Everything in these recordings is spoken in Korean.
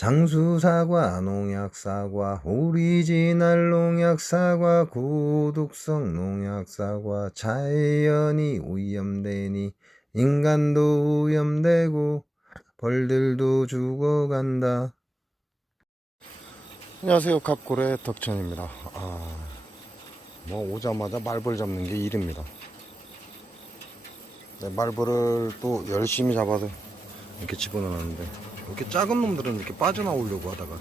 장수사과, 농약사과, 오리지널 농약사과, 고독성 농약사과, 자연이 오염되니 인간도 오염되고 벌들도 죽어간다. 안녕하세요, 갑골의 덕천입니다. 뭐 오자마자 말벌 잡는 게 일입니다. 말벌을 또 열심히 잡아서 이렇게 집어넣었는데, 이렇게 작은 놈들은 이렇게 빠져나오려고 하다가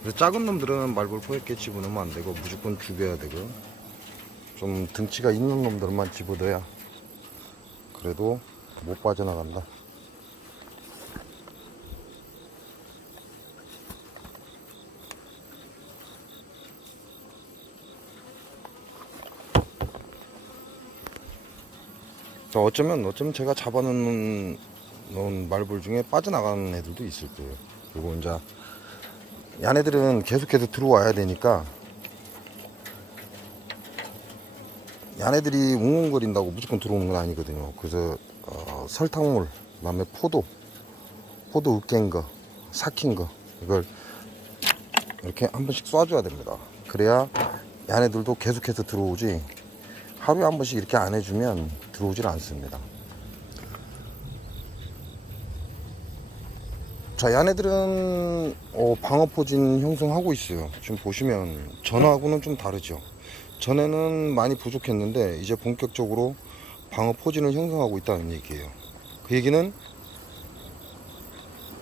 그래서 작은 놈들은 말벌 포획기에 집어넣으면 안 되고 무조건 죽여야 되고, 좀 등치가 있는 놈들만 집어넣어야 그래도 못 빠져나간다. 어쩌면 제가 잡아놓은 말벌 중에 빠져나가는 애들도 있을 거예요. 그리고 이제 얘네들은 계속해서 들어와야 되니까, 얘네들이 웅웅거린다고 무조건 들어오는 건 아니거든요. 그래서 설탕물, 그다음에 포도 으깬 거, 삭힌 거, 이걸 이렇게 한 번씩 쏴줘야 됩니다. 그래야 얘네들도 계속해서 들어오지, 하루에 한 번씩 이렇게 안 해주면 들어오질 않습니다. 자, 얘네들은 방어포진 형성하고 있어요. 지금 보시면 전하고는 좀 다르죠. 전에는 많이 부족했는데 이제 본격적으로 방어포진을 형성하고 있다는 얘기예요. 그 얘기는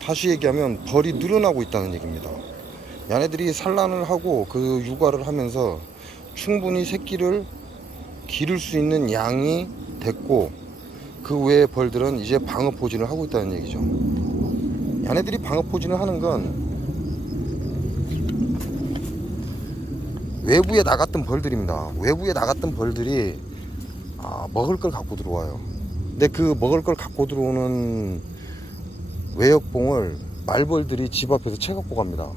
다시 얘기하면 벌이 늘어나고 있다는 얘기입니다. 얘네들이 산란을 하고 그 육아를 하면서 충분히 새끼를 기를 수 있는 양이 됐고, 그 외의 벌들은 이제 방어포진을 하고 있다는 얘기죠. 얘네들이 방어포진을 하는 건 외부에 나갔던 벌들입니다. 외부에 나갔던 벌들이 먹을 걸 갖고 들어와요. 근데 그 먹을 걸 갖고 들어오는 외역봉을 말벌들이 집 앞에서 채 갖고 갑니다.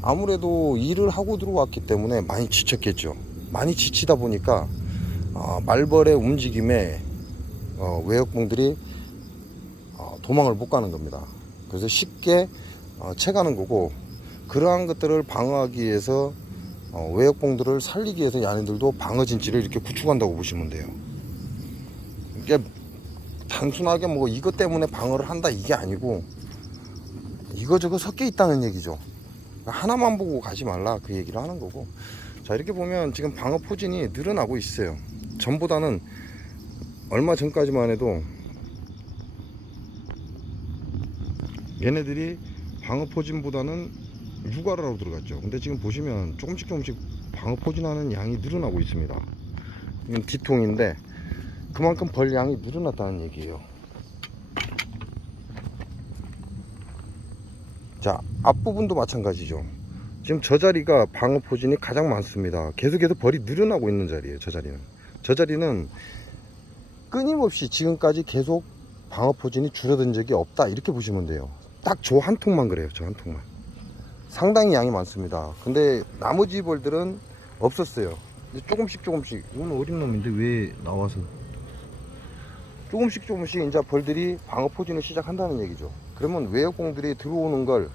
아무래도 일을 하고 들어왔기 때문에 많이 지쳤겠죠. 많이 지치다 보니까 말벌의 움직임에 외역봉들이 도망을 못 가는 겁니다. 그래서 쉽게 채가는 거고, 그러한 것들을 방어하기 위해서 외역봉들을 살리기 위해서 얘네들도 방어진지를 이렇게 구축한다고 보시면 돼요. 이게 단순하게 뭐 이것 때문에 방어를 한다 이게 아니고, 이거저거 섞여 있다는 얘기죠. 하나만 보고 가지 말라, 그 얘기를 하는 거고. 자, 이렇게 보면 지금 방어포진이 늘어나고 있어요. 전보다는 얼마 전까지만 해도 얘네들이 방어포진보다는 육아를 하러 들어갔죠. 근데 지금 보시면 조금씩 방어포진하는 양이 늘어나고 있습니다. 이건 뒤통인데 그만큼 벌 양이 늘어났다는 얘기예요. 자, 앞부분도 마찬가지죠. 지금 저 자리가 방어포진이 가장 많습니다. 계속해서 벌이 늘어나고 있는 자리예요. 저 자리는 끊임없이 지금까지 계속 방어포진이 줄어든 적이 없다, 이렇게 보시면 돼요. 딱 저 한 통만 그래요. 저 한 통만 상당히 양이 많습니다. 근데 나머지 벌들은 없었어요. 조금씩 이건 어린 놈인데 왜 나와서 조금씩 이제 벌들이 방어포진을 시작한다는 얘기죠. 그러면 외역공들이 들어오는 걸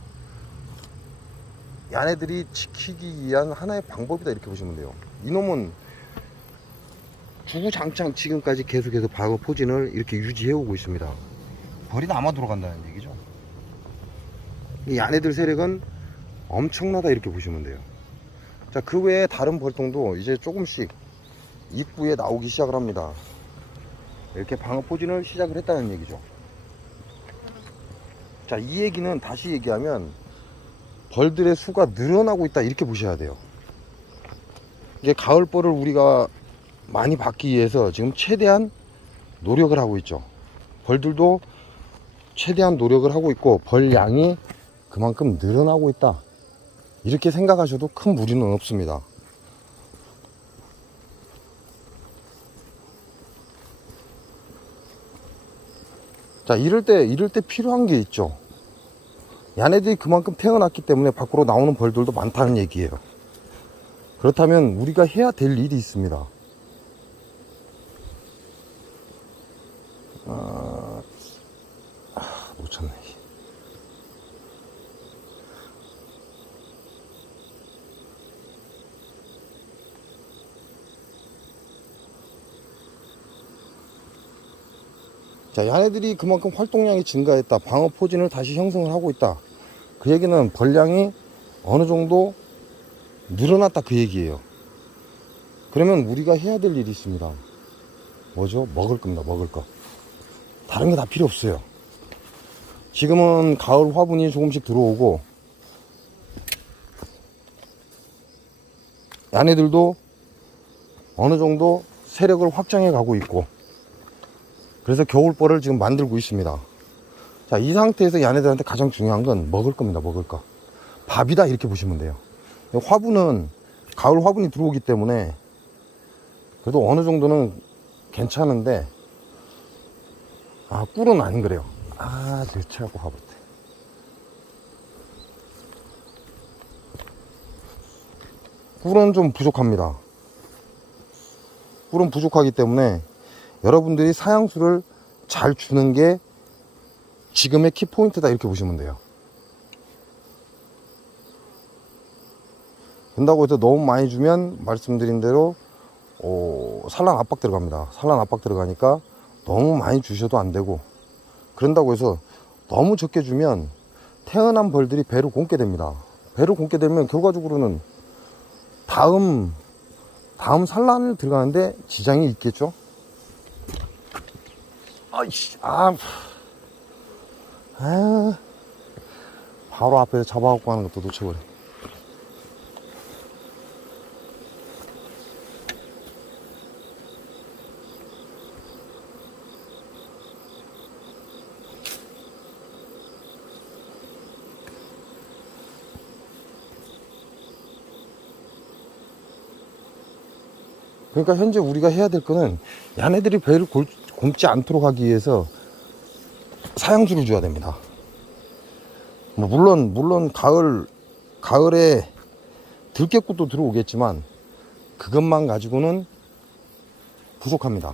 얘네들이 지키기 위한 하나의 방법이다, 이렇게 보시면 돼요. 이놈은 주구장창 지금까지 계속해서 방어포진을 이렇게 유지해 오고 있습니다. 벌이 남아 들어간다는 얘기죠. 이 얘네들 세력은 엄청나다, 이렇게 보시면 돼요. 자, 그 외에 다른 벌통도 이제 조금씩 입구에 나오기 시작을 합니다. 이렇게 방어포진을 시작을 했다는 얘기죠. 자, 이 얘기는 다시 얘기하면 벌들의 수가 늘어나고 있다, 이렇게 보셔야 돼요. 이게 가을벌을 우리가 많이 받기 위해서 지금 최대한 노력을 하고 있죠. 벌들도 최대한 노력을 하고 있고, 벌 양이 그만큼 늘어나고 있다, 이렇게 생각하셔도 큰 무리는 없습니다. 자, 이럴 때 필요한 게 있죠. 얘네들이 그만큼 태어났기 때문에 밖으로 나오는 벌들도 많다는 얘기예요. 그렇다면 우리가 해야 될 일이 있습니다. 못 참네. 자, 얘네들이 그만큼 활동량이 증가했다, 방어 포진을 다시 형성을 하고 있다, 그 얘기는 벌량이 어느 정도 늘어났다, 그 얘기예요. 그러면 우리가 해야 될 일이 있습니다. 뭐죠? 먹을 겁니다. 먹을 거. 다른 거 다 필요 없어요. 지금은 가을 화분이 조금씩 들어오고, 얘네들도 어느 정도 세력을 확장해 가고 있고, 그래서 겨울벌을 지금 만들고 있습니다. 자, 이 상태에서 얘네들한테 가장 중요한 건 먹을 겁니다. 먹을 거. 밥이다, 이렇게 보시면 돼요. 화분은 가을 화분이 들어오기 때문에 그래도 어느 정도는 괜찮은데, 꿀은 아닌 그래요. 늦춰갖고 가버렸대. 꿀은 좀 부족합니다. 꿀은 부족하기 때문에 여러분들이 사양수를 잘 주는 게 지금의 키포인트다, 이렇게 보시면 돼요. 된다고 해서 너무 많이 주면 말씀드린 대로 산란 압박 들어갑니다. 산란 압박 들어가니까 너무 많이 주셔도 안 되고, 그런다고 해서 너무 적게 주면 태어난 벌들이 배를 곪게 됩니다. 배를 곪게 되면 결과적으로는 다음 산란을 들어가는데 지장이 있겠죠. 바로 앞에서 잡아갖고 하는 것도 놓쳐버려. 그러니까 현재 우리가 해야 될 거는 얘네들이 배를 곪지 않도록 하기 위해서 사양수를 줘야 됩니다. 물론 가을에 들깨꽃도 들어오겠지만 그것만 가지고는 부족합니다.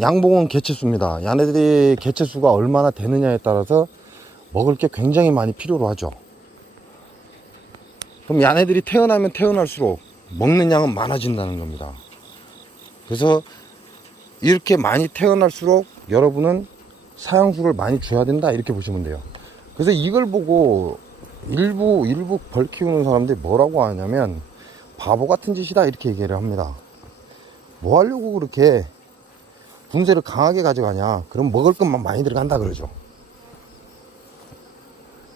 양봉은 개체수입니다. 얘네들이 개체수가 얼마나 되느냐에 따라서 먹을 게 굉장히 많이 필요로 하죠. 그럼 얘네들이 태어나면 태어날수록 먹는 양은 많아진다는 겁니다. 그래서 이렇게 많이 태어날수록 여러분은 사양수를 많이 줘야 된다, 이렇게 보시면 돼요. 그래서 이걸 보고 일부 벌 키우는 사람들이 뭐라고 하냐면 바보 같은 짓이다, 이렇게 얘기를 합니다. 뭐 하려고 그렇게 분쇄를 강하게 가져가냐, 그럼 먹을 것만 많이 들어간다 그러죠.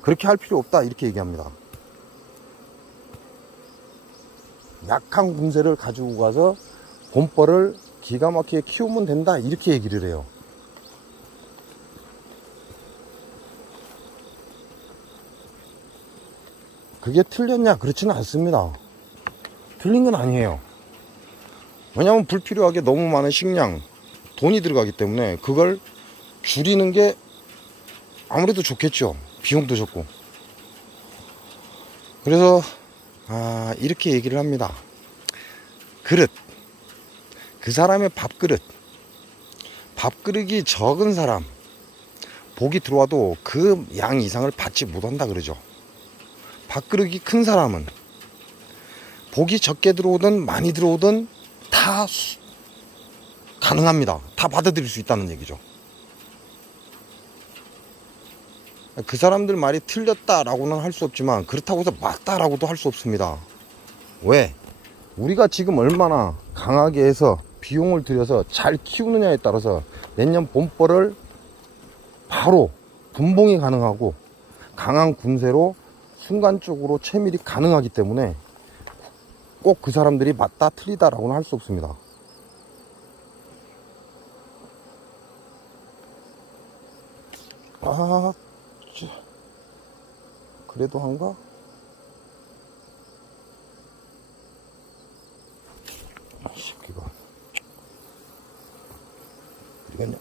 그렇게 할 필요 없다, 이렇게 얘기합니다. 약한 분쇄를 가지고 가서 곰벌을 기가 막히게 키우면 된다, 이렇게 얘기를 해요. 그게 틀렸냐? 그렇지는 않습니다. 틀린 건 아니에요. 왜냐하면 불필요하게 너무 많은 식량, 돈이 들어가기 때문에 그걸 줄이는 게 아무래도 좋겠죠. 비용도 적고. 그래서 이렇게 얘기를 합니다. 그릇, 그 사람의 밥그릇이 적은 사람, 복이 들어와도 그 양 이상을 받지 못한다 그러죠. 밥그릇이 큰 사람은 복이 적게 들어오든 많이 들어오든 다 가능합니다. 다 받아들일 수 있다는 얘기죠. 그 사람들 말이 틀렸다라고는 할 수 없지만 그렇다고 해서 맞다라고도 할 수 없습니다. 왜? 우리가 지금 얼마나 강하게 해서 비용을 들여서 잘 키우느냐에 따라서 내년 봄벌을 바로 분봉이 가능하고 강한 군세로 순간적으로 채밀이 가능하기 때문에 꼭 그 사람들이 맞다 틀리다라고는 할 수 없습니다. 그래도 한가? 새끼가 이거냐?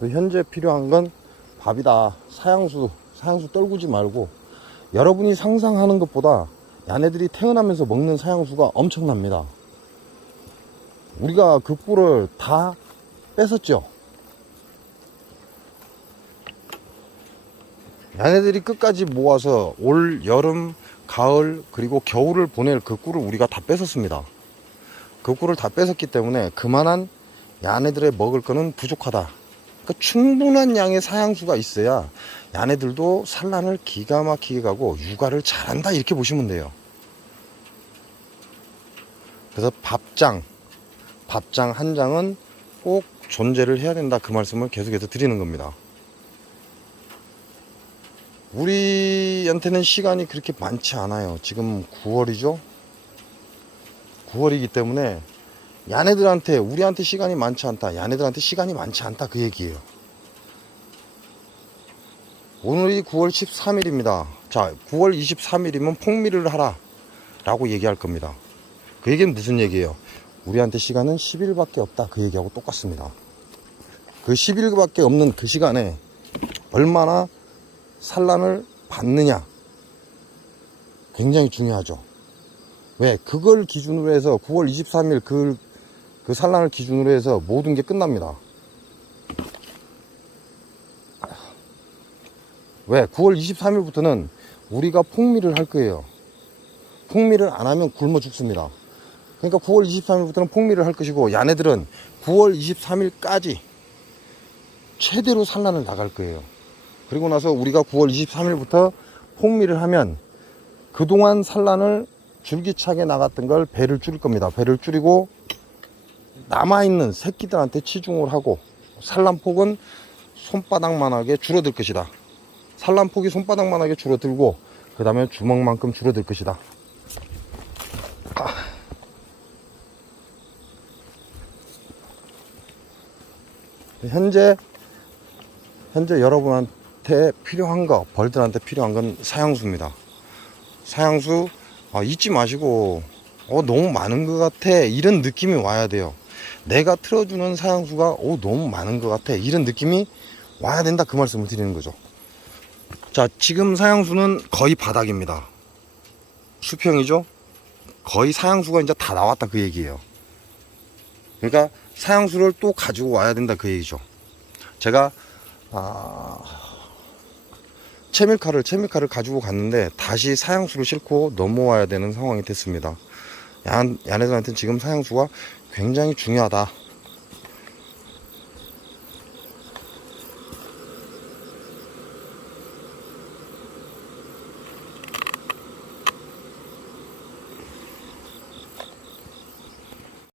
현재 필요한 건 밥이다. 사양수 떨구지 말고 여러분이 상상하는 것보다 얘네들이 태어나면서 먹는 사양수가 엄청납니다. 우리가 그 꿀을 다 뺏었죠. 얘네들이 끝까지 모아서 올 여름, 가을, 그리고 겨울을 보낼 그 꿀을 우리가 다 뺏었습니다. 그 꿀을 다 뺏었기 때문에 그만한 얘네들의 먹을 거는 부족하다. 그러니까 충분한 양의 사양수가 있어야 얘네들도 산란을 기가 막히게 가고 육아를 잘한다, 이렇게 보시면 돼요. 그래서 밥장 한 장은 꼭 존재를 해야 된다, 그 말씀을 계속해서 드리는 겁니다. 우리한테는 시간이 그렇게 많지 않아요. 지금 9월이죠 9월이기 때문에 얘네들한테, 우리한테 시간이 많지 않다, 얘네들한테 시간이 많지 않다, 그 얘기예요. 오늘이 9월 13일입니다 자, 9월 23일이면 폭미를 하라 라고 얘기할 겁니다. 그 얘기는 무슨 얘기예요? 우리한테 시간은 10일밖에 없다, 그 얘기하고 똑같습니다. 그 10일밖에 없는 그 시간에 얼마나 산란을 받느냐, 굉장히 중요하죠. 왜? 그걸 기준으로 해서 9월 23일 그 산란을 기준으로 해서 모든 게 끝납니다. 왜? 9월 23일부터는 우리가 폭미를 할 거예요. 폭미를 안 하면 굶어 죽습니다. 그러니까 9월 23일부터는 폭미를 할 것이고, 얘네들은 9월 23일까지 최대로 산란을 나갈 거예요. 그리고 나서 우리가 9월 23일부터 폭미를 하면 그동안 산란을 줄기차게 나갔던 걸 배를 줄일 겁니다. 배를 줄이고 남아있는 새끼들한테 치중을 하고 산란폭은 손바닥만하게 줄어들 것이다. 산란폭이 손바닥만하게 줄어들고 그 다음에 주먹만큼 줄어들 것이다. 현재 여러분한테 필요한 거, 벌들한테 필요한 건 사양수입니다. 사양수 잊지 마시고 너무 많은 것 같아, 이런 느낌이 와야 돼요. 내가 틀어주는 사양수가 너무 많은 것 같아, 이런 느낌이 와야 된다, 그 말씀을 드리는 거죠. 자, 지금 사양수는 거의 바닥입니다. 수평이죠. 거의 사양수가 이제 다 나왔다, 그 얘기예요. 그러니까 사양수를 또 가지고 와야 된다, 그 얘기죠. 제가 채밀칼을 가지고 갔는데 다시 사양수를 싣고 넘어와야 되는 상황이 됐습니다. 얘네들한테는 지금 사양수가 굉장히 중요하다.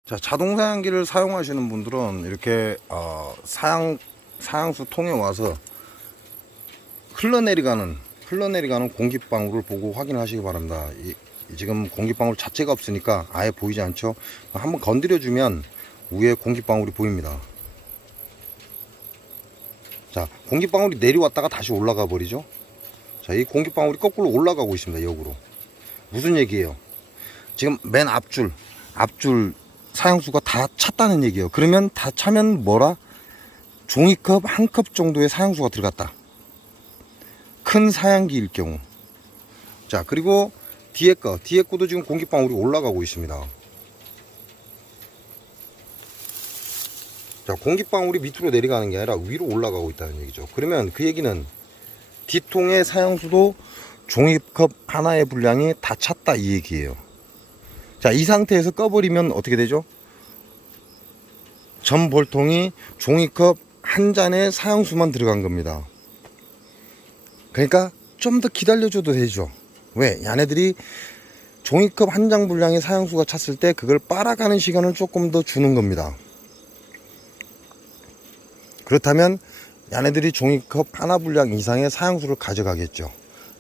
자, 자동 사양기를 사용하시는 분들은 이렇게 사양수 통에 와서 흘러내려가는 공기방울을 보고 확인하시기 바랍니다. 지금 공기방울 자체가 없으니까 아예 보이지 않죠. 한번 건드려주면 위에 공기방울이 보입니다. 자, 공기방울이 내려왔다가 다시 올라가 버리죠. 자, 이 공기방울이 거꾸로 올라가고 있습니다. 역으로. 무슨 얘기예요? 지금 맨 앞줄 사양수가 다 찼다는 얘기예요. 그러면 다 차면 뭐라? 종이컵 한 컵 정도의 사양수가 들어갔다, 큰 사양기일 경우. 자, 그리고 뒤에 거도 지금 공기방울이 올라가고 있습니다. 자, 공기방울이 밑으로 내려가는 게 아니라 위로 올라가고 있다는 얘기죠. 그러면 그 얘기는 뒤통의 사양수도 종이컵 하나의 분량이 다 찼다, 이 얘기예요. 자, 이 상태에서 꺼버리면 어떻게 되죠? 전 볼통이 종이컵 한 잔의 사양수만 들어간 겁니다. 그러니까 좀 더 기다려줘도 되죠. 왜? 얘네들이 종이컵 한 장 분량의 사양수가 찼을 때 그걸 빨아가는 시간을 조금 더 주는 겁니다. 그렇다면 얘네들이 종이컵 하나 분량 이상의 사양수를 가져가겠죠.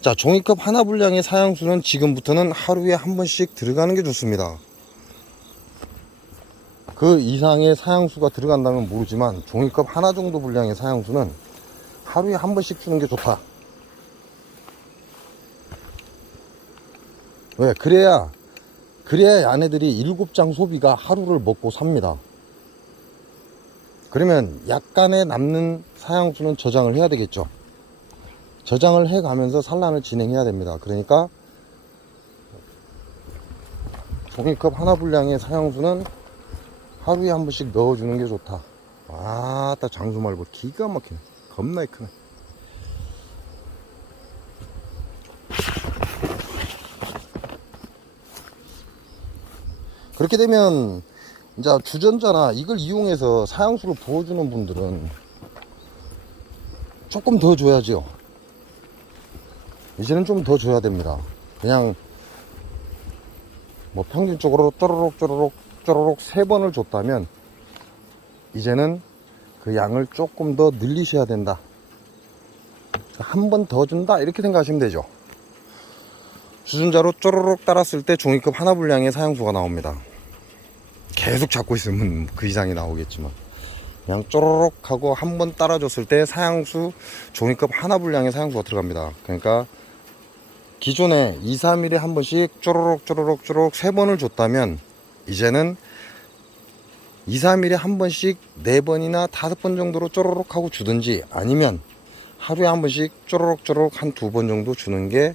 자, 종이컵 하나 분량의 사양수는 지금부터는 하루에 한 번씩 들어가는 게 좋습니다. 그 이상의 사양수가 들어간다면 모르지만 종이컵 하나 정도 분량의 사양수는 하루에 한 번씩 주는 게 좋다. 왜? 그래야 얘네들이 7장 소비가 하루를 먹고 삽니다. 그러면 약간의 남는 사양수는 저장을 해야 되겠죠. 저장을 해 가면서 산란을 진행해야 됩니다. 그러니까 종이컵 하나 분량의 사양수는 하루에 한 번씩 넣어주는 게 좋다. 아따, 장수말벌 기가 막히네. 겁나게 크네. 그렇게 되면 이제 주전자나 이걸 이용해서 사양수를 부어주는 분들은 조금 더 줘야죠. 이제는 좀 더 줘야 됩니다. 그냥 뭐 평균적으로 쪼로록 쪼로록 쪼로록 3번을 줬다면 이제는 그 양을 조금 더 늘리셔야 된다. 한 번 더 준다 이렇게 생각하시면 되죠. 주전자로 쪼로록 따랐을 때 종이컵 하나 분량의 사양수가 나옵니다. 계속 잡고 있으면 그 이상이 나오겠지만 그냥 쪼로록 하고 한 번 따라줬을 때 사양수 종이컵 하나 분량의 사양수가 들어갑니다. 그러니까 기존에 2, 3일에 한 번씩 쪼로록 쪼로록 쪼로록 3번을 줬다면 이제는 2, 3일에 한 번씩 4번이나 5번 정도로 쪼로록 하고 주든지 아니면 하루에 한 번씩 쪼로록 쪼로록 한 2번 정도 주는 게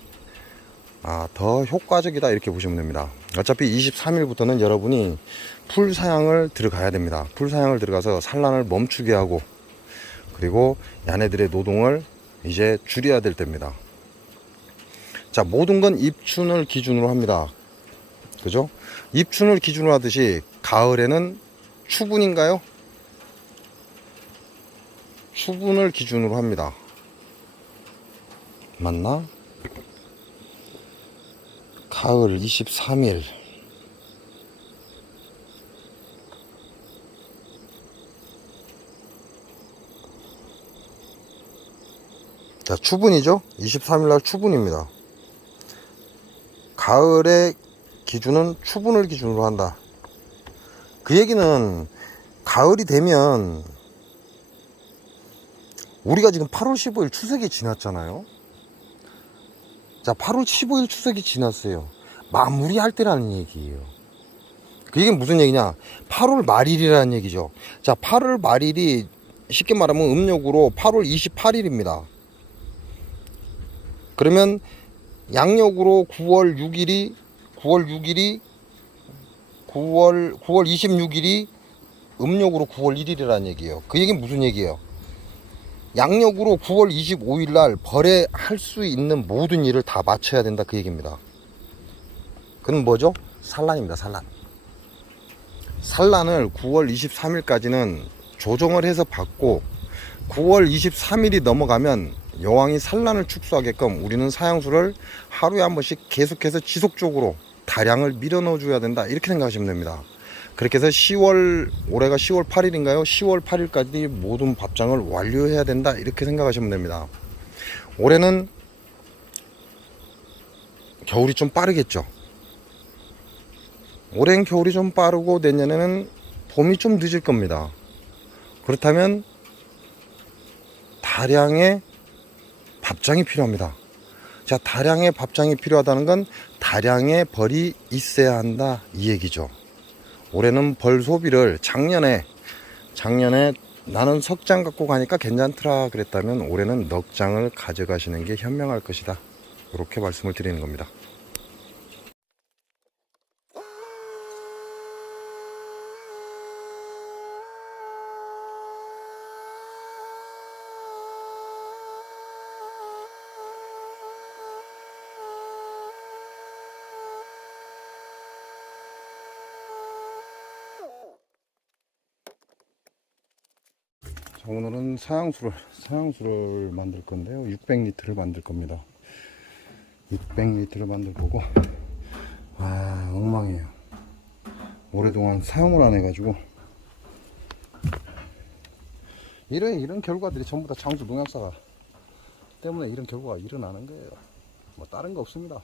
더 효과적이다 이렇게 보시면 됩니다. 어차피 23일부터는 여러분이 풀 사양을 들어가야 됩니다. 풀 사양을 들어가서 산란을 멈추게 하고 그리고 야네들의 노동을 이제 줄여야 될 때입니다. 자, 모든 건 입춘을 기준으로 합니다. 그죠? 입춘을 기준으로 하듯이 가을에는 추분인가요? 추분을 기준으로 합니다. 맞나? 가을 23일. 자, 추분이죠? 23일날 추분입니다. 가을의 기준은 추분을 기준으로 한다. 그 얘기는 가을이 되면 우리가 지금 8월 15일 추석이 지났잖아요. 자, 8월 15일 추석이 지났어요. 마무리할 때라는 얘기예요. 그게 무슨 얘기냐? 8월 말일이라는 얘기죠. 자, 8월 말일이 쉽게 말하면 음력으로 8월 28일입니다. 그러면 양력으로 9월 26일이 음력으로 9월 1일이라는 얘기예요. 그 얘기는 무슨 얘기예요? 양력으로 9월 25일 날 벌에 할 수 있는 모든 일을 다 마쳐야 된다 그 얘기입니다. 그건 뭐죠? 산란입니다. 산란을 9월 23일까지는 조정을 해서 받고 9월 23일이 넘어가면 여왕이 산란을 축소하게끔 우리는 사양수를 하루에 한 번씩 계속해서 지속적으로 다량을 밀어 넣어 줘야 된다 이렇게 생각하시면 됩니다. 그렇게 해서 올해가 10월 8일인가요? 10월 8일까지 모든 밥장을 완료해야 된다 이렇게 생각하시면 됩니다. 올해는 겨울이 좀 빠르겠죠. 올해는 겨울이 좀 빠르고 내년에는 봄이 좀 늦을 겁니다. 그렇다면 다량의 밥장이 필요합니다. 자, 다량의 밥장이 필요하다는 건 다량의 벌이 있어야 한다 이 얘기죠. 올해는 벌 소비를 작년에 나는 석장 갖고 가니까 괜찮더라 그랬다면 올해는 넉 장을 가져가시는 게 현명할 것이다 이렇게 말씀을 드리는 겁니다. 자, 오늘은 사양수를 만들 건데요. 600리터를 만들 겁니다. 600리터를 만들 거고, 엉망이에요. 오랫동안 사용을 안 해가지고, 이런 결과들이 전부 다 장수 농약사가 때문에 이런 결과가 일어나는 거예요. 뭐 다른 거 없습니다.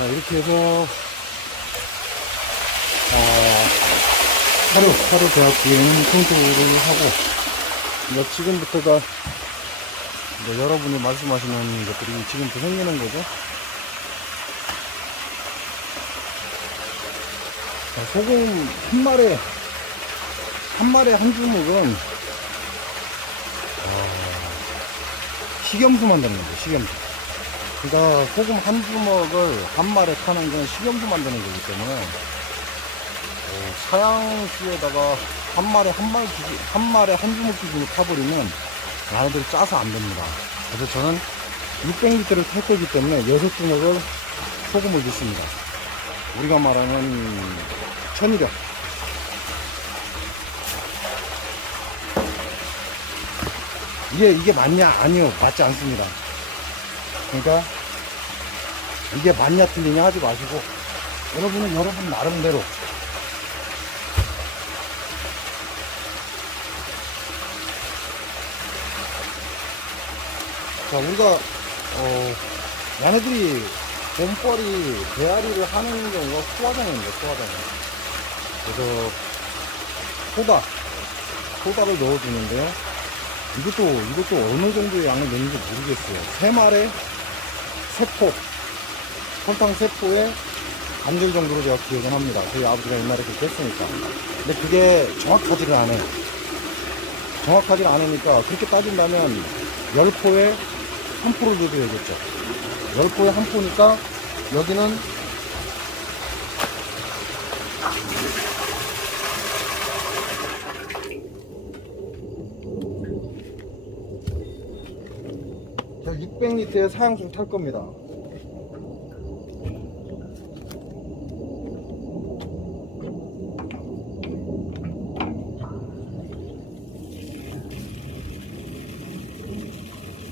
자, 이렇게 해서 사료 배합 기회는 컨트롤을 하고, 이제 지금부터가 이제 여러분이 말씀하시는 것들이 지금부터 생기는 거죠. 자, 소금 한 마리에 한 주먹은 식염수 만드는 거죠. 식염수. 그러니까 소금 한 주먹을 한 마리에 타는 건 식염수 만드는 거기 때문에 사양수에다가 한 마리에 한 주먹 기준으로 타버리면 얘네들이 짜서 안 됩니다. 그래서 저는 600리터를 탈 거기 때문에 6주먹을 소금을 넣습니다. 우리가 말하는 천일염. 이게 맞냐? 아니요, 맞지 않습니다. 그러니까 이게 맞냐 틀리냐 하지 마시고 여러분은 여러분 나름대로 자, 우리가 얘네들이 봄벌이 배앓이를 하는 경우가 소화장입니다. 소화장. 그래서 소다를 넣어주는데요. 이것도 어느 정도의 양을 넣는지 모르겠어요. 3마리 세포, 설탕 세포에 반절 정도로 제가 기억은 합니다. 저희 아버지가 옛날에 그렇게 했으니까. 근데 그게 정확하지를 않아요. 정확하지를 않으니까 그렇게 따진다면 10포에 1포를 넣어도 되겠죠. 10포에 1포니까 여기는 자, 600리터의 사양수를 탈 겁니다.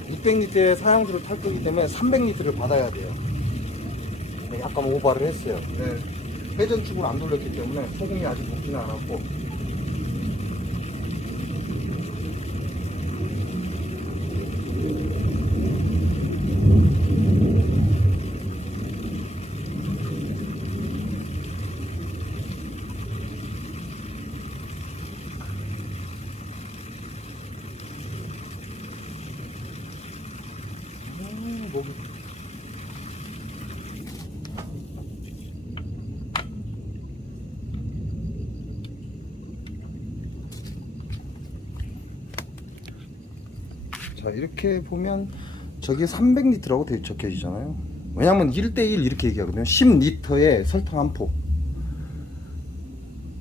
(600리터의) 사양수를 탈 거기 때문에 300리터를 받아야 돼요. 네, 약간 오버를 했어요. 네, 회전축을 안 돌렸기 때문에 소금이 아직 녹지는 않았고, 목이 자, 이렇게 보면 저기 300리터라고 적혀지잖아요. 왜냐면 1대1 이렇게 얘기하거든요. 10리터에 설탕 1포.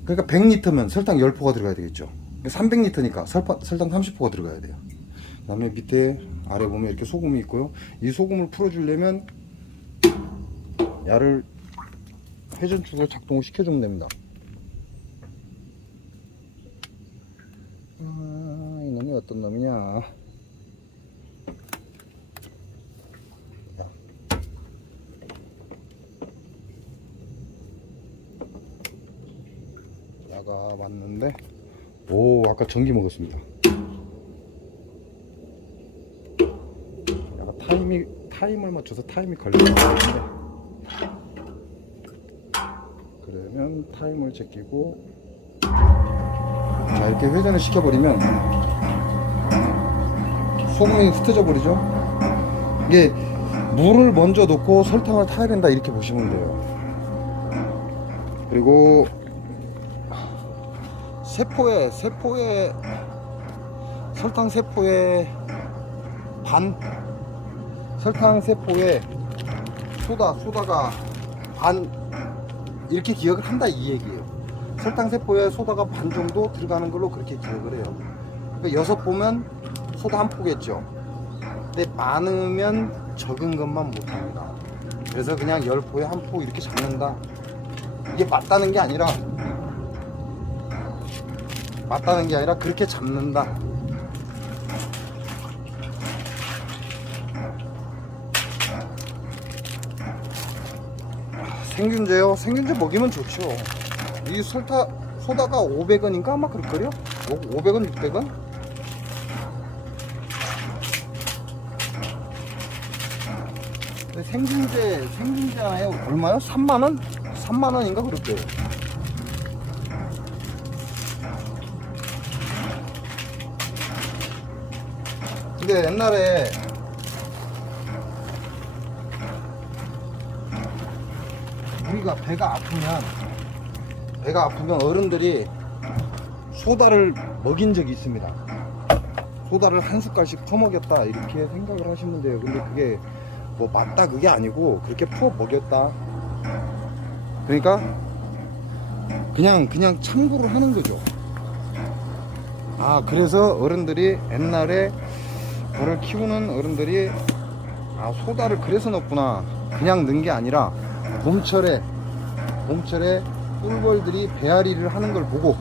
그러니까 100리터면 설탕 10포가 들어가야 되겠죠. 300리터니까 설탕 30포가 들어가야 돼요. 그 다음에 밑에 아래 보면 이렇게 소금이 있고요. 이 소금을 풀어주려면 야를 회전축으로 작동을 시켜주면 됩니다. 이놈이 어떤 놈이냐. 야가 맞는데, 오, 아까 전기 먹었습니다. 타임을 맞춰서 타임이 걸리는 것 같은데, 그러면 타임을 제끼고, 자, 이렇게 회전을 시켜버리면 소금이 흩어져 버리죠. 이게 물을 먼저 넣고 설탕을 타야 된다, 이렇게 보시면 돼요. 그리고 세포에 설탕 세포에 설탕 세포에 소다가 반, 이렇게 기억을 한다, 이 얘기예요. 설탕 세포에 소다가 반 정도 들어가는 걸로 그렇게 기억을 해요. 그러니까 6포면 소다 1포겠죠. 근데 많으면 적은 것만 못합니다. 그래서 그냥 10포에 1포 이렇게 잡는다. 이게 맞다는 게 아니라 그렇게 잡는다. 생균제요? 생균제 먹이면 좋죠. 이 소다가 500원인가 아마 그럴걸요? 500원, 600원? 생중제 하나에 얼마요? 3만원? 3만원인가 그럴 거예요. 근데 옛날에 우리가 배가 아프면 어른들이 소다를 먹인 적이 있습니다. 소다를 한 숟갈씩 퍼먹였다 이렇게 생각을 하시면 돼요. 근데 그게 뭐 맞다 그게 아니고 그렇게 퍼 먹였다. 그러니까 그냥 참고를 하는 거죠. 아, 그래서 어른들이 옛날에 벌을 키우는 어른들이 아, 소다를 그래서 넣었구나. 그냥 넣은 게 아니라 봄철에 꿀벌들이 배앓이를 하는 걸 보고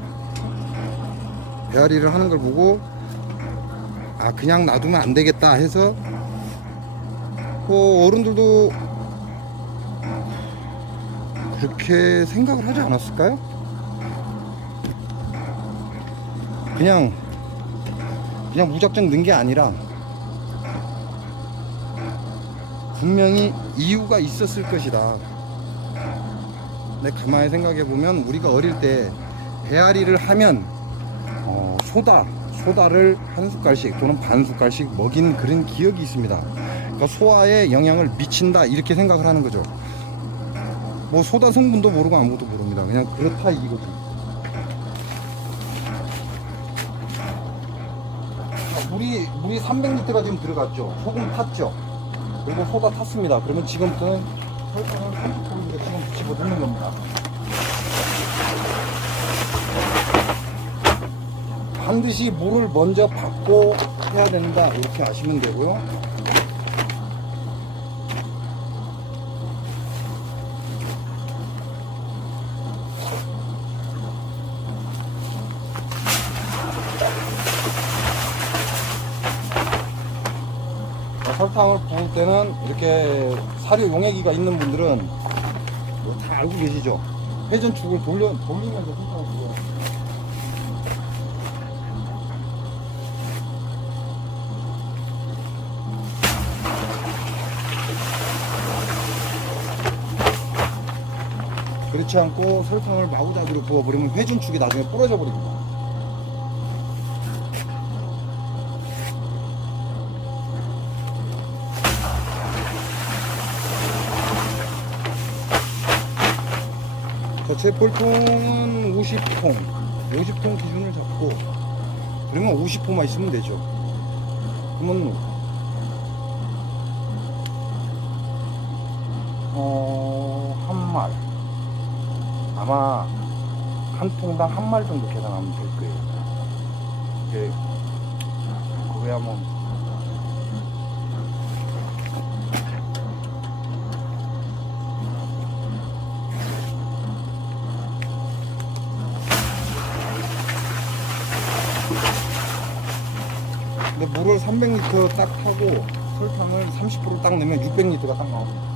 아, 그냥 놔두면 안 되겠다 해서 어른들도 그렇게 생각을 하지 않았을까요? 그냥 무작정 넣은 게 아니라 분명히 이유가 있었을 것이다. 근데 가만히 생각해 보면 우리가 어릴 때 배앓이를 하면 소다를 한 숟갈씩 또는 반 숟갈씩 먹인 그런 기억이 있습니다. 그러니까 소화에 영향을 미친다 이렇게 생각을 하는 거죠. 뭐 소다 성분도 모르고 아무것도 모릅니다. 그냥 그렇다 이거죠. 물이 300리터가 지금 들어갔죠. 소금 탔죠. 그리고 소다 탔습니다. 그러면 지금부터는 설탕을 30%니까 지금 집어넣는 겁니다. 반드시 물을 먼저 받고 해야 된다 이렇게 아시면 되고요. 설탕을 부을 때는 이렇게 사료 용액기가 있는 분들은 뭐 다 알고 계시죠. 회전축을 돌리면서 설탕을 부어요. 그렇지 않고 설탕을 마구잡이로 부어버리면 회전축이 나중에 부러져 버립니다. 제 볼통은 50통 기준을 잡고 그러면 50호만 있으면 되죠. 그러면 한 말 아마 한 통당 한 말 정도 계산하면 될 거예요. 이게 그거야 뭐 근데 물을 300리터 딱 타고 설탕을 30%딱 넣으면 600리터가 딱 나옵니다.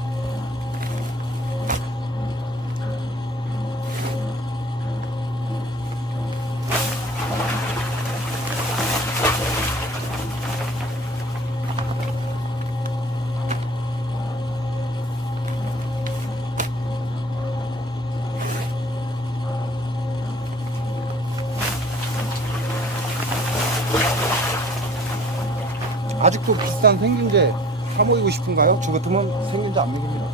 아직도 비싼 생균제 사 먹이고 싶은가요? 저 같으면 생균제 안 먹입니다.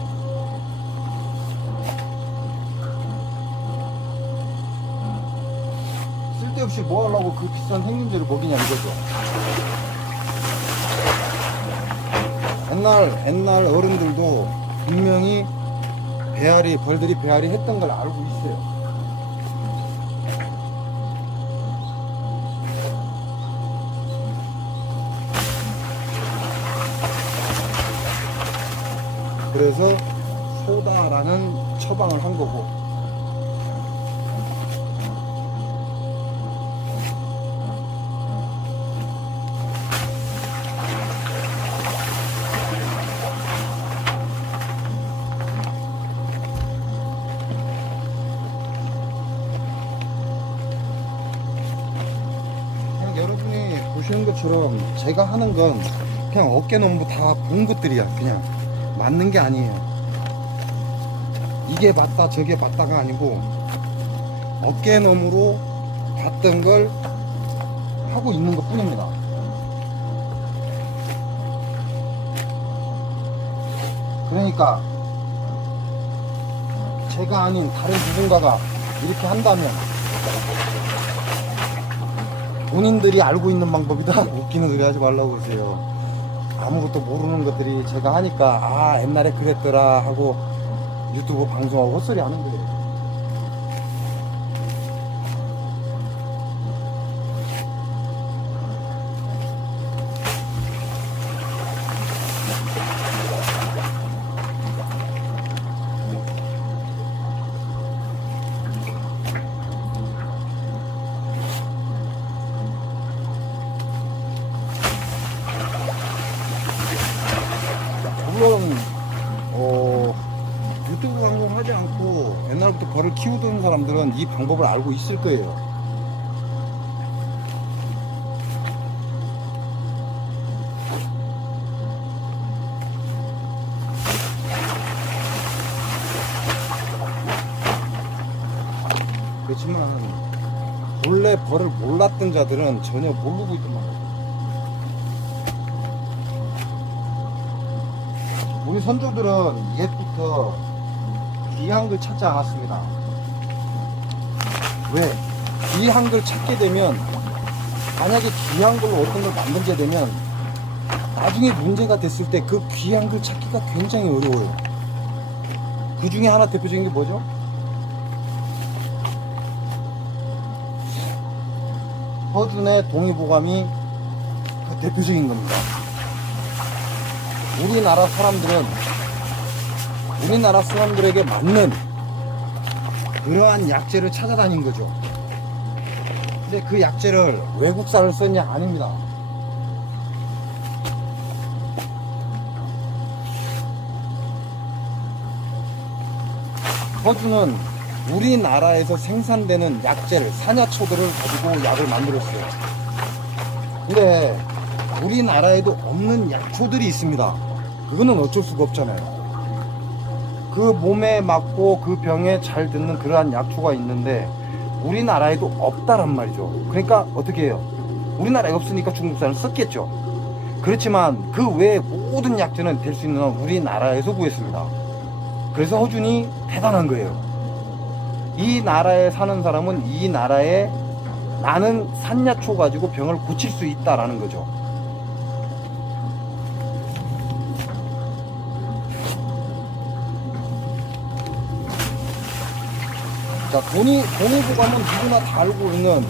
쓸데없이 뭐 하려고 그 비싼 생균제를 먹이냐 이거죠. 옛날 어른들도 분명히 벌들이 배앓이 했던 걸 알고 있어요. 그래서 소다라는 처방을 한 거고 그냥 여러분이 보시는 것처럼 제가 하는 건 그냥 어깨 너무 다 부은 것들이야. 그냥 맞는 게 아니에요. 이게 맞다 저게 맞다가 아니고 어깨너머로 봤던 걸 하고 있는 것 뿐입니다. 그러니까 제가 아닌 다른 누군가가 이렇게 한다면 본인들이 알고 있는 방법이다. 웃기는 소리 하지 말라고 그러세요. 아무것도 모르는 것들이 제가 하니까 아 옛날에 그랬더라 하고 유튜브 방송하고 헛소리 하는 거예요. 물론 유튜브 방송 하지 않고 옛날부터 벌을 키우던 사람들은 이 방법을 알고 있을 거예요. 그렇지만 원래 벌을 몰랐던 자들은 전혀 모르고 있단 말이에요. 우리 선조들은 옛부터 귀한 걸 찾지 않았습니다. 왜? 귀한 걸 찾게 되면 만약에 귀한 걸로 어떤 걸 만들게 되면 나중에 문제가 됐을 때 그 귀한 걸 찾기가 굉장히 어려워요. 그 중에 하나 대표적인 게 뭐죠? 허준의 동의보감이 그 대표적인 겁니다. 우리나라 사람들에게 맞는 그러한 약재를 찾아다닌 거죠. 근데 그 약재를 외국산을 썼냐? 아닙니다. 허준은 우리나라에서 생산되는 약재를, 산야초들을 가지고 약을 만들었어요. 근데 우리나라에도 없는 약초들이 있습니다. 그거는 어쩔 수가 없잖아요. 그 몸에 맞고 그 병에 잘 듣는 그러한 약초가 있는데 우리나라에도 없다란 말이죠. 그러니까 어떻게 해요? 우리나라에 없으니까 중국산을 썼겠죠. 그렇지만 그 외의 모든 약재는 될 수 있는 건 우리나라에서 구했습니다. 그래서 허준이 대단한 거예요. 이 나라에 사는 사람은 이 나라에 나는 산야초 가지고 병을 고칠 수 있다라는 거죠. 자, 동의보감은 누구나 다 알고 있는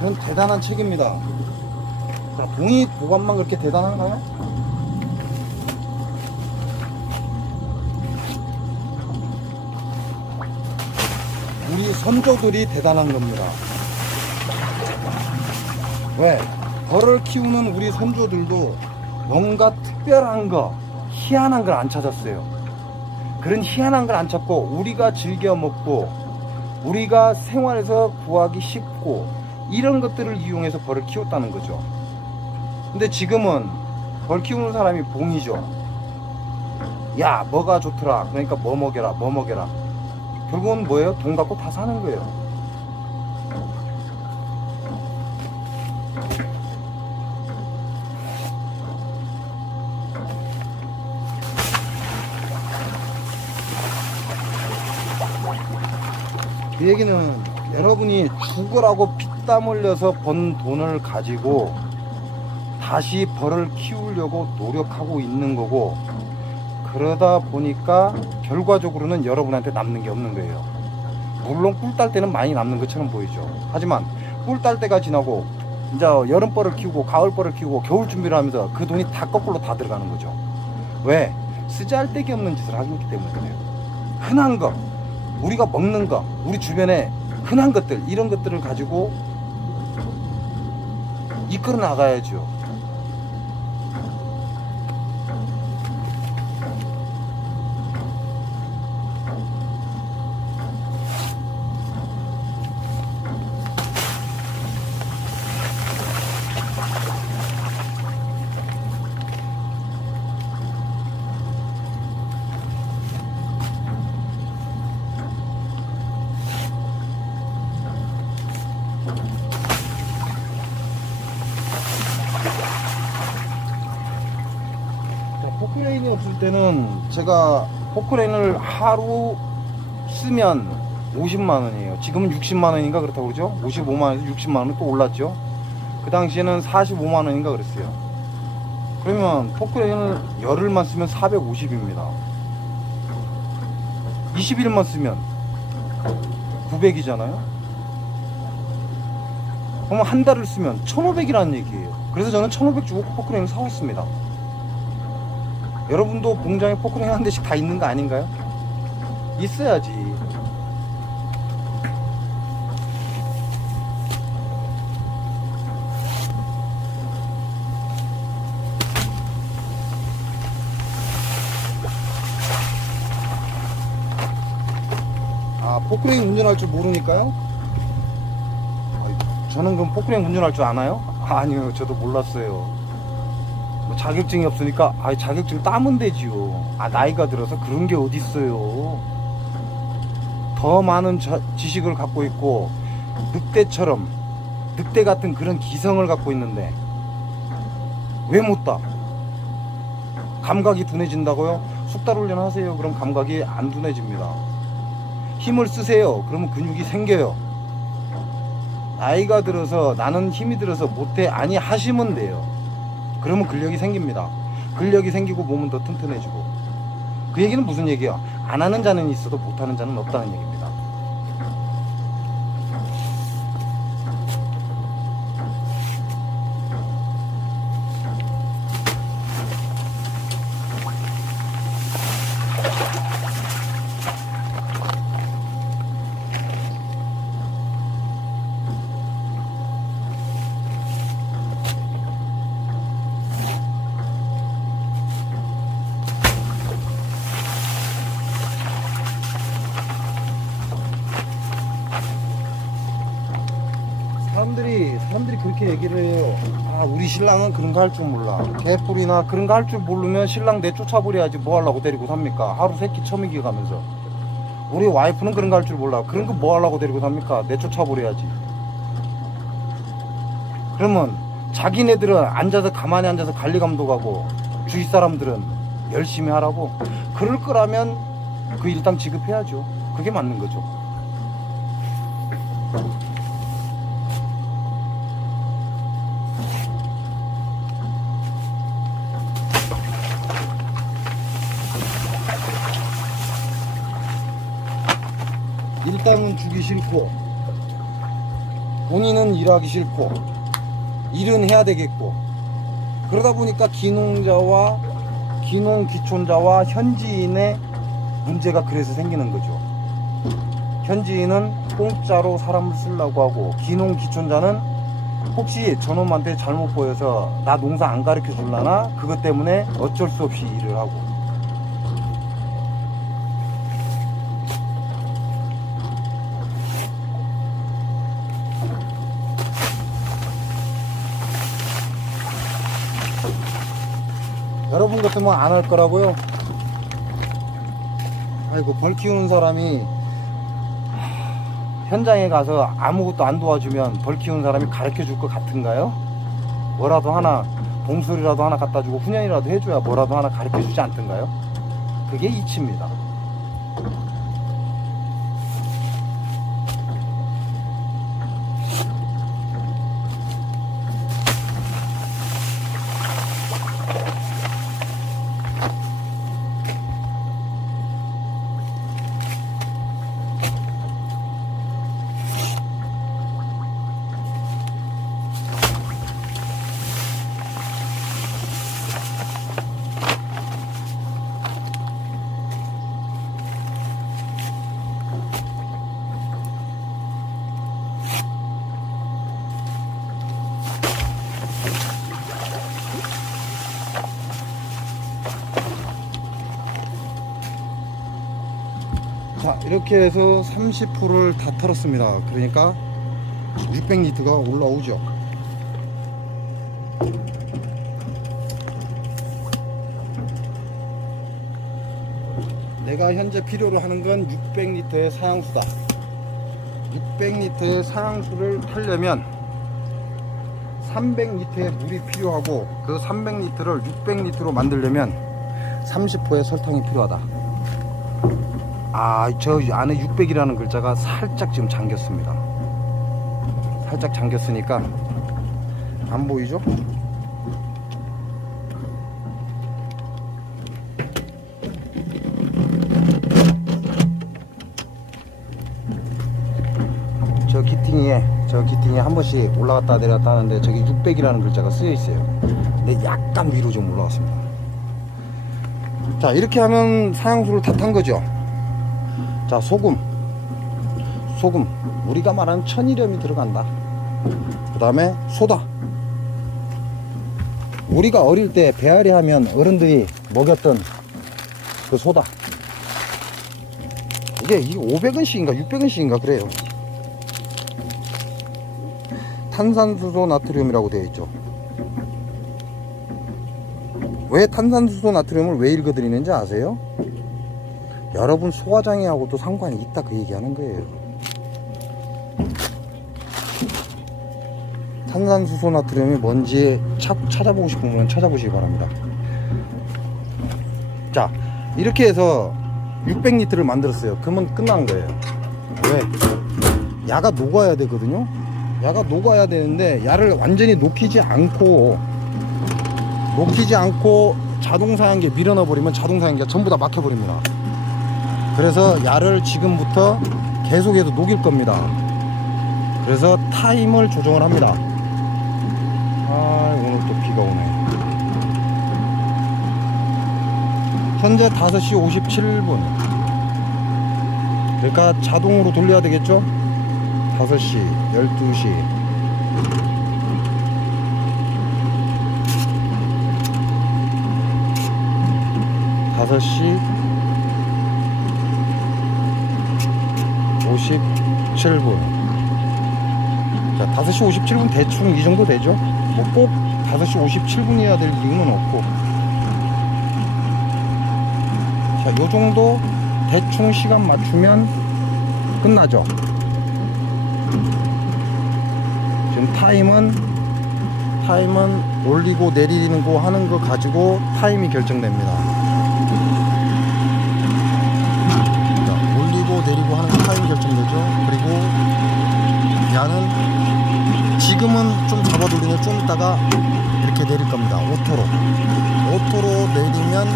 그런 대단한 책입니다. 자, 동의보감만 그렇게 대단한가요? 우리 선조들이 대단한 겁니다. 왜? 벌을 키우는 우리 선조들도 뭔가 특별한 거, 희한한 걸 안 찾았어요. 그런 희한한 걸 안 찾고 우리가 즐겨 먹고 우리가 생활에서 구하기 쉽고 이런 것들을 이용해서 벌을 키웠다는 거죠. 근데 지금은 벌 키우는 사람이 봉이죠. 야, 뭐가 좋더라. 그러니까 뭐 먹여라, 뭐 먹여라. 결국은 뭐예요? 돈 갖고 다 사는 거예요. 그 얘기는 여러분이 죽으라고 피땀 흘려서 번 돈을 가지고 다시 벌을 키우려고 노력하고 있는 거고, 그러다 보니까 결과적으로는 여러분한테 남는 게 없는 거예요. 물론 꿀 딸 때는 많이 남는 것처럼 보이죠. 하지만 꿀 딸 때가 지나고 이제 여름벌을 키우고 가을벌을 키우고 겨울 준비를 하면서 그 돈이 다 거꾸로 다 들어가는 거죠. 왜? 쓰잘데기 없는 짓을 하기 때문에 그래요. 흔한 거, 우리가 먹는 거, 우리 주변에 흔한 것들, 이런 것들을 가지고 이끌어 나가야죠. 포크레인이 없을 때는 제가 포크레인을 하루 쓰면 50만원이에요. 지금은 60만원인가 그렇다고 그러죠. 55만원에서 60만원 또 올랐죠. 그 당시에는 45만원인가 그랬어요. 그러면 포크레인을 열흘만 쓰면 450입니다 20일만 쓰면 900이잖아요. 그러면 한 달을 쓰면 1500이라는 얘기예요. 그래서 저는 1500 주고 포크레인을 사왔습니다. 여러분도 공장에 포크레인 한 대씩 다 있는 거 아닌가요? 있어야지. 아, 포크레인 운전할 줄 모르니까요? 저는 그럼 포크레인 운전할 줄 아나요? 아니요, 저도 몰랐어요. 뭐 자격증이 없으니까 자격증 따면 되지요. 나이가 들어서 그런 게 어딨어요. 더 많은 지식을 갖고 있고 늑대처럼 늑대 같은 그런 기성을 갖고 있는데 왜 못 따? 감각이 둔해진다고요? 숙달 훈련 하세요. 그럼 감각이 안 둔해집니다. 힘을 쓰세요. 그러면 근육이 생겨요. 나이가 들어서 나는 힘이 들어서 못해 아니 하시면 돼요. 그러면 근력이 생깁니다. 근력이 생기고 몸은 더 튼튼해지고. 그 얘기는 무슨 얘기야? 안 하는 자는 있어도 못하는 자는 없다는 얘기입니다. 사람들이 그렇게 얘기를 해요. 우리 신랑은 그런 거 할 줄 몰라. 개뿔이나 그런 거 할 줄 모르면 신랑 내쫓아버려야지 뭐 하려고 데리고 삽니까? 하루 새끼 처먹이 가면서. 우리 와이프는 그런 거 할 줄 몰라. 그런 거 뭐 하려고 데리고 삽니까? 내쫓아버려야지. 그러면 자기네들은 가만히 앉아서 관리 감독하고 주위 사람들은 열심히 하라고. 그럴 거라면 그 일당 지급해야죠. 그게 맞는 거죠. 일당은 주기 싫고 본인은 일하기 싫고 일은 해야 되겠고 그러다 보니까 기농자와 기농기촌자와 현지인의 문제가 그래서 생기는 거죠. 현지인은 공짜로 사람을 쓰려고 하고 기농기촌자는 혹시 저놈한테 잘못 보여서 나 농사 안 가르쳐 줄라나 그것 때문에 어쩔 수 없이 일을 하고. 여러분 같으면 안 할 거라고요? 아이고, 벌 키우는 사람이 현장에 가서 아무것도 안 도와주면 벌 키우는 사람이 가르쳐 줄 것 같은가요? 뭐라도 하나, 봉술이라도 하나 갖다 주고 훈련이라도 해줘야 뭐라도 하나 가르쳐 주지 않던가요? 그게 이치입니다. 자, 이렇게 해서 30%를 다 털었습니다. 그러니까 600리터가 올라오죠. 내가 현재 필요로 하는 건 600리터의 사양수다. 600리터의 사양수를 타려면 300리터의 물이 필요하고 그 300리터를 600리터로 만들려면 30호의 설탕이 필요하다. 아, 저 안에 600이라는 글자가 살짝 지금 잠겼습니다. 살짝 잠겼으니까 안 보이죠? 저 기팅에 한 번씩 올라갔다 내려갔다 하는데 저기 600이라는 글자가 쓰여 있어요. 근데 약간 위로 좀 올라갔습니다. 자, 이렇게 하면 사양수를 다 탄 거죠. 자, 소금 우리가 말하는 천일염이 들어간다. 그 다음에 소다. 우리가 어릴 때 배앓이 하면 어른들이 먹였던 그 소다. 이게 500원씩인가 600원씩인가 그래요. 탄산수소 나트륨이라고 되어 있죠. 왜 탄산수소 나트륨을 왜 읽어드리는지 아세요? 여러분 소화장애하고도 상관이 있다 그 얘기하는 거예요. 탄산수소 나트륨이 뭔지 찾아보고 싶은 분은 찾아보시기 바랍니다. 자, 이렇게 해서 600리터를 만들었어요. 그러면 끝난 거예요. 왜? 야가 녹아야 되거든요. 야가 녹아야 되는데 야를 완전히 녹이지 않고 자동사양기에 밀어넣어 버리면 자동사양기가 전부 다 막혀 버립니다. 그래서 야를 지금부터 계속해서 녹일 겁니다. 그래서 타임을 조정을 합니다. 아, 오늘 또 비가 오네. 현재 5시 57분. 그러니까 자동으로 돌려야 되겠죠? 5시, 12시. 5시 57분. 자, 5시 57분 대충 이 정도 되죠? 뭐 꼭 5시 57분이어야 될 이유는 없고. 자, 요 정도 대충 시간 맞추면 끝나죠. 지금 타임은 올리고 내리는 거 하는 거 가지고 타임이 결정됩니다. 자, 올리고 내리고 하는 거 타임이 결정되죠. 그리고 야는 지금은 좀 잡아 돌리는 좀 있다가 이렇게 내릴 겁니다. 오토로 내리면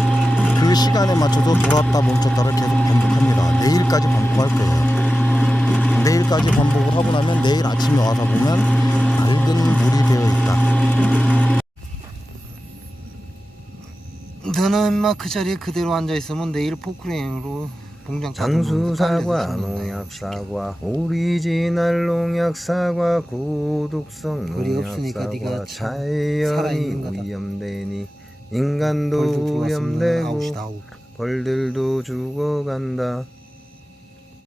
그 시간에 맞춰서 돌았다 멈췄다를 계속 반복합니다. 내일까지 반복할 거예요. 내일까지 반복을 하고 나면 내일 아침에 와서 보면 맑은 물이 되어 있다. 너는 인마 그 자리에 그대로 앉아있으면 내일 포크레인으로 봉장 장수사과, 농약사과, 오리지널 농약사과, 고독성 농약사과, 자연이 오염되니 인간도 오염되고 벌들도 죽어간다.